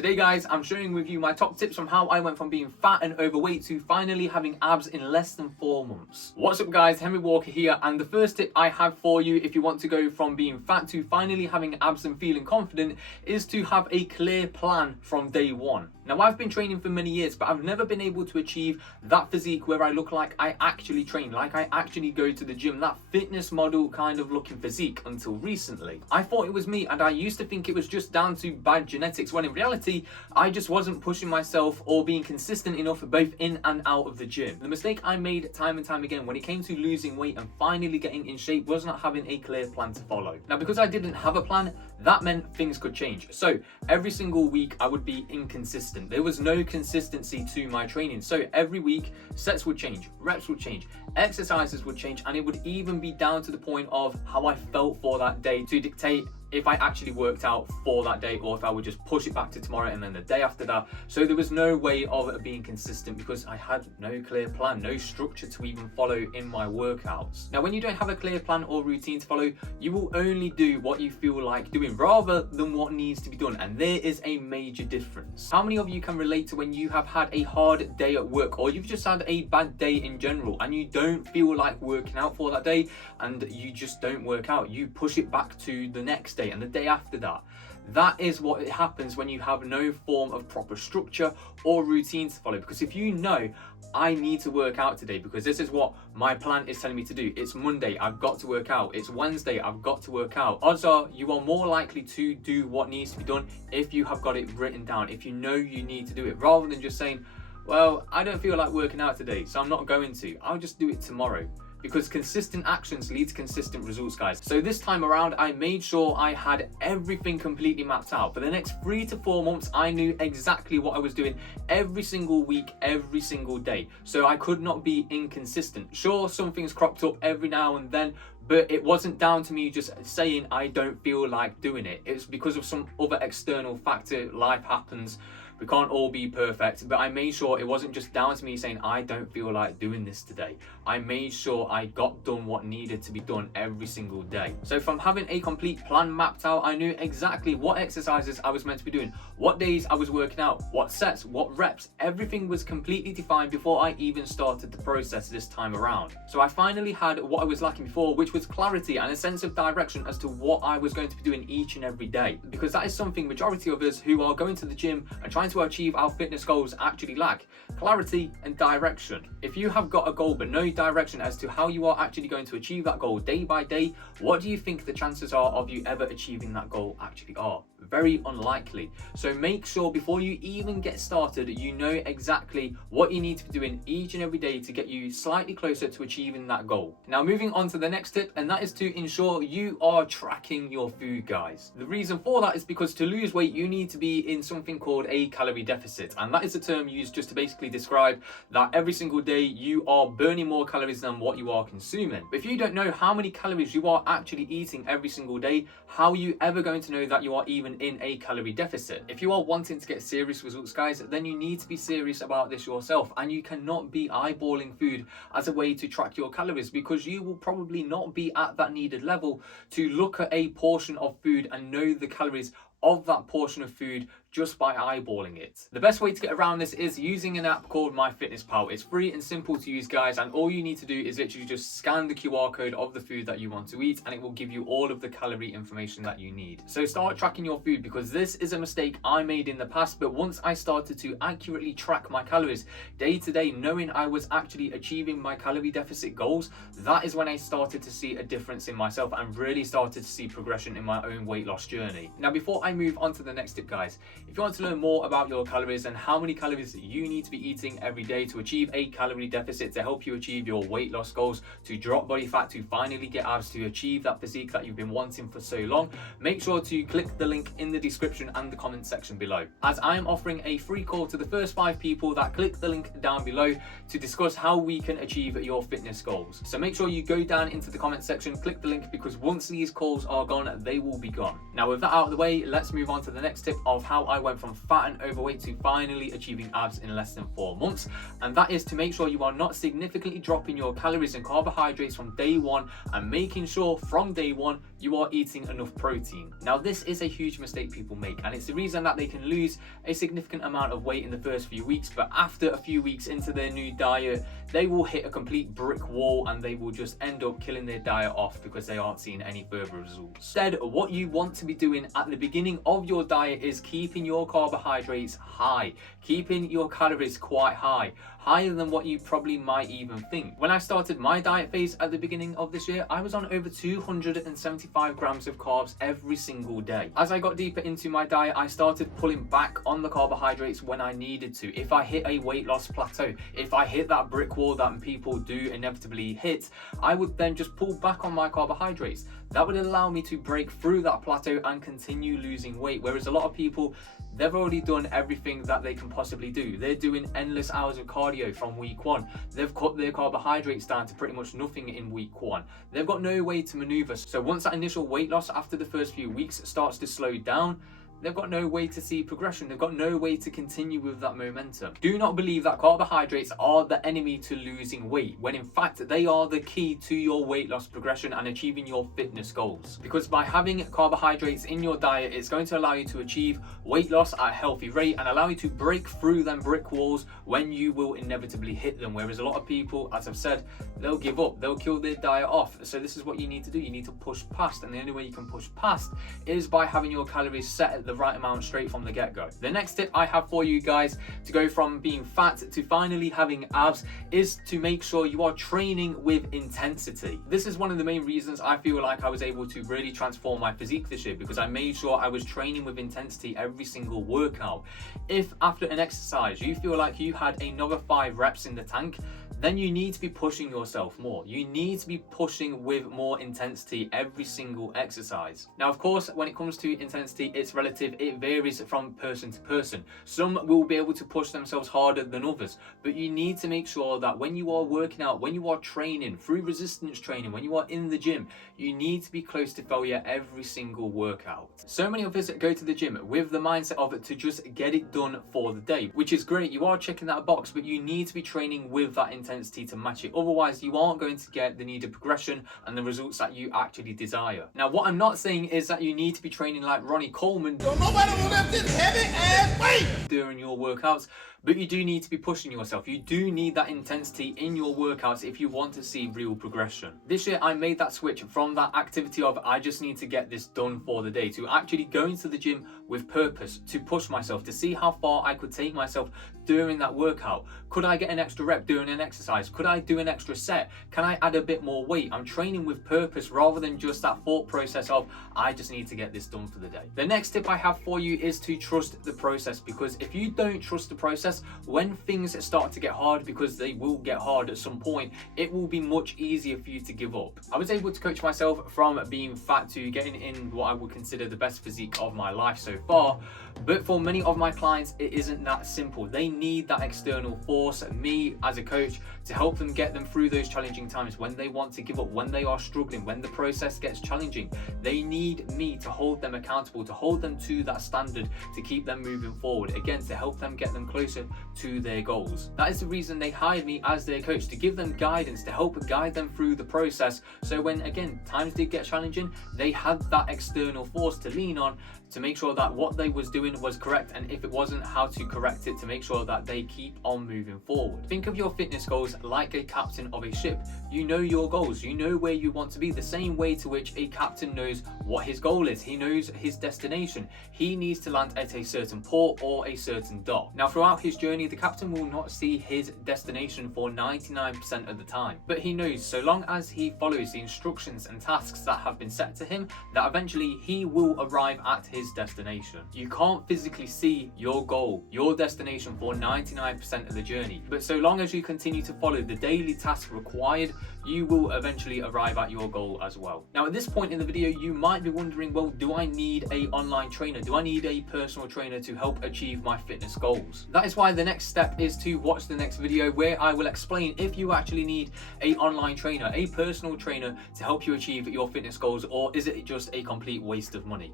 Today guys, I'm sharing with you my top tips from how I went from being fat and overweight to finally having abs in less than 4 months. What's up guys, Henry Walker here, and the first tip I have for you if you want to go from being fat to finally having abs and feeling confident is to have a clear plan from day one. Now I've been training for many years, but I've never been able to achieve that physique where I look like I actually train, like I actually go to the gym, that fitness model kind of looking physique until recently. I thought it was me, and I used to think it was just down to bad genetics, when in reality, I just wasn't pushing myself or being consistent enough both in and out of the gym. The mistake I made time and time again when it came to losing weight and finally getting in shape was not having a clear plan to follow. Now because I didn't have a plan, that meant things could change. So every single week I would be inconsistent. There was no consistency to my training. So every week sets would change, reps would change, exercises would change, and it would even be down to the point of how I felt for that day to dictate if I actually worked out for that day or if I would just push it back to tomorrow and then the day after that. So there was no way of it being consistent because I had no clear plan, no structure to even follow in my workouts. Now when you don't have a clear plan or routine to follow, you will only do what you feel like doing rather than what needs to be done, and there is a major difference. How many of you can relate to when you have had a hard day at work or you've just had a bad day in general and you don't feel like working out for that day and you just don't work out? You push it back to the next day and the day after that. That is what happens when you have no form of proper structure or routine to follow. Because if you know, I need to work out today because this is what my plan is telling me to do. It's Monday, I've got to work out. It's Wednesday, I've got to work out. Odds are you are more likely to do what needs to be done if you have got it written down, if you know you need to do it, rather than just saying, well, I don't feel like working out today, so I'm not going to. I'll just do it tomorrow. Because consistent actions lead to consistent results, guys. So this time around, I made sure I had everything completely mapped out. For the next 3 to 4 months, I knew exactly what I was doing every single week, every single day. So I could not be inconsistent. Sure, some things cropped up every now and then, but it wasn't down to me just saying I don't feel like doing it. It's because of some other external factor. Life happens. We can't all be perfect, but I made sure it wasn't just down to me saying, I don't feel like doing this today. I made sure I got done what needed to be done every single day. So from having a complete plan mapped out, I knew exactly what exercises I was meant to be doing, what days I was working out, what sets, what reps. Everything was completely defined before I even started the process this time around. So I finally had what I was lacking before, which was clarity and a sense of direction as to what I was going to be doing each and every day. Because that is something majority of us who are going to the gym and trying to achieve our fitness goals actually lack: clarity and direction. If you have got a goal but no direction as to how you are actually going to achieve that goal day by day, what do you think the chances are of you ever achieving that goal actually are? Very unlikely. So make sure before you even get started, you know exactly what you need to be doing each and every day to get you slightly closer to achieving that goal. Now moving on to the next tip, and that is to ensure you are tracking your food, guys. The reason for that is because to lose weight, you need to be in something called a calorie deficit, and that is a term used just to basically describe that every single day you are burning more calories than what you are consuming. But if you don't know how many calories you are actually eating every single day, how are you ever going to know that you are even in a calorie deficit? If you are wanting to get serious results, guys, then you need to be serious about this yourself, and you cannot be eyeballing food as a way to track your calories, because you will probably not be at that needed level to look at a portion of food and know the calories of that portion of food just by eyeballing it. The best way to get around this is using an app called MyFitnessPal. It's free and simple to use, guys, and all you need to do is literally just scan the QR code of the food that you want to eat, and it will give you all of the calorie information that you need. So start tracking your food, because this is a mistake I made in the past, but once I started to accurately track my calories day to day, knowing I was actually achieving my calorie deficit goals, that is when I started to see a difference in myself and really started to see progression in my own weight loss journey. Now before I move on to the next tip, guys, if you want to learn more about your calories and how many calories you need to be eating every day to achieve a calorie deficit to help you achieve your weight loss goals, to drop body fat, to finally get abs, to achieve that physique that you've been wanting for so long, make sure to click the link in the description and the comment section below, as I am offering a free call to the first 5 people that click the link down below to discuss how we can achieve your fitness goals. So make sure you go down into the comment section, click the link, because once these calls are gone, they will be gone. Now with that out of the way, let's move on to the next tip of how I went from fat and overweight to finally achieving abs in less than 4 months, and that is to make sure you are not significantly dropping your calories and carbohydrates from day one, and making sure from day one you are eating enough protein. Now this is a huge mistake people make, and it's the reason that they can lose a significant amount of weight in the first few weeks, but after a few weeks into their new diet, they will hit a complete brick wall and they will just end up killing their diet off because they aren't seeing any further results. Instead, what you want to be doing at the beginning of your diet is keeping your carbohydrates high, keeping your calories quite high, higher than what you probably might even think. When I started my diet phase at the beginning of this year, I was on over 275 grams of carbs every single day. As I got deeper into my diet, I started pulling back on the carbohydrates when I needed to. If I hit a weight loss plateau, if I hit that brick wall that people do inevitably hit, I would then just pull back on my carbohydrates. That would allow me to break through that plateau and continue losing weight. Whereas a lot of people, they've already done everything that they can possibly do. They're doing endless hours of cardio from week one. They've cut their carbohydrates down to pretty much nothing in week one. They've got no way to maneuver. So once that initial weight loss after the first few weeks starts to slow down, they've got no way to see progression. They've got no way to continue with that momentum. Do not believe that carbohydrates are the enemy to losing weight, when in fact they are the key to your weight loss progression and achieving your fitness goals. Because by having carbohydrates in your diet, it's going to allow you to achieve weight loss at a healthy rate and allow you to break through them brick walls when you will inevitably hit them. Whereas a lot of people, as I've said, they'll give up, they'll kill their diet off. So this is what you need to do. You need to push past, and the only way you can push past is by having your calories set at the right amount straight from the get-go. The next tip I have for you guys to go from being fat to finally having abs is to make sure you are training with intensity. This is one of the main reasons I feel like I was able to really transform my physique this year, because I made sure I was training with intensity every single workout. If after an exercise you feel like you had another 5 reps in the tank, then you need to be pushing yourself more. You need to be pushing with more intensity every single exercise. Now, of course, when it comes to intensity, it's relative. It varies from person to person. Some will be able to push themselves harder than others, but you need to make sure that when you are working out, when you are training through resistance training, when you are in the gym, you need to be close to failure every single workout. So many of us go to the gym with the mindset of it to just get it done for the day, which is great. You are checking that box, but you need to be training with that intensity to match it. Otherwise, you aren't going to get the needed progression and the results that you actually desire. Now, what I'm not saying is that you need to be training like Ronnie Coleman. Don't nobody want to lift this heavy ass weight during your workouts, but you do need to be pushing yourself. You do need that intensity in your workouts if you want to see real progression. This year, I made that switch from that activity of I just need to get this done for the day to actually going to the gym with purpose, to push myself, to see how far I could take myself during that workout. Could I get an extra rep during an exercise? Could I do an extra set? Can I add a bit more weight? I'm training with purpose rather than just that thought process of I just need to get this done for the day. The next tip I have for you is to trust the process, because if you don't trust the process, when things start to get hard, because they will get hard at some point, it will be much easier for you to give up. I was able to coach myself from being fat to getting in what I would consider the best physique of my life so far, but for many of my clients, it isn't that simple. They need that external force, me as a coach, to help them get them through those challenging times when they want to give up, when they are struggling, when the process gets challenging. They need me to hold them accountable, to hold them to that standard, to keep them moving forward, again, to help them get them closer to their goals. That is the reason they hired me as their coach, to give them guidance, to help guide them through the process. So when, again, times did get challenging, they had that external force to lean on to make sure that what they was doing was correct, and if it wasn't, how to correct it to make sure that they keep on moving forward. Think of your fitness goals like a captain of a ship. You know your goals, you know where you want to be, the same way to which a captain knows what his goal is. He knows his destination. He needs to land at a certain port or a certain dock. Now, throughout his journey, the captain will not see his destination for 99% of the time, but he knows so long as he follows the instructions and tasks that have been set to him, that eventually he will arrive at his destination. You can't physically see your goal, your destination, for 99% of the journey, but so long as you continue to follow the daily tasks required, you will eventually arrive at your goal as well. Now, at this point in the video, you might be wondering, well, do I need an online trainer? Do I need a personal trainer to help achieve my fitness goals? That is why the next step is to watch the next video, where I will explain if you actually need an online trainer, a personal trainer, to help you achieve your fitness goals, or is it just a complete waste of money?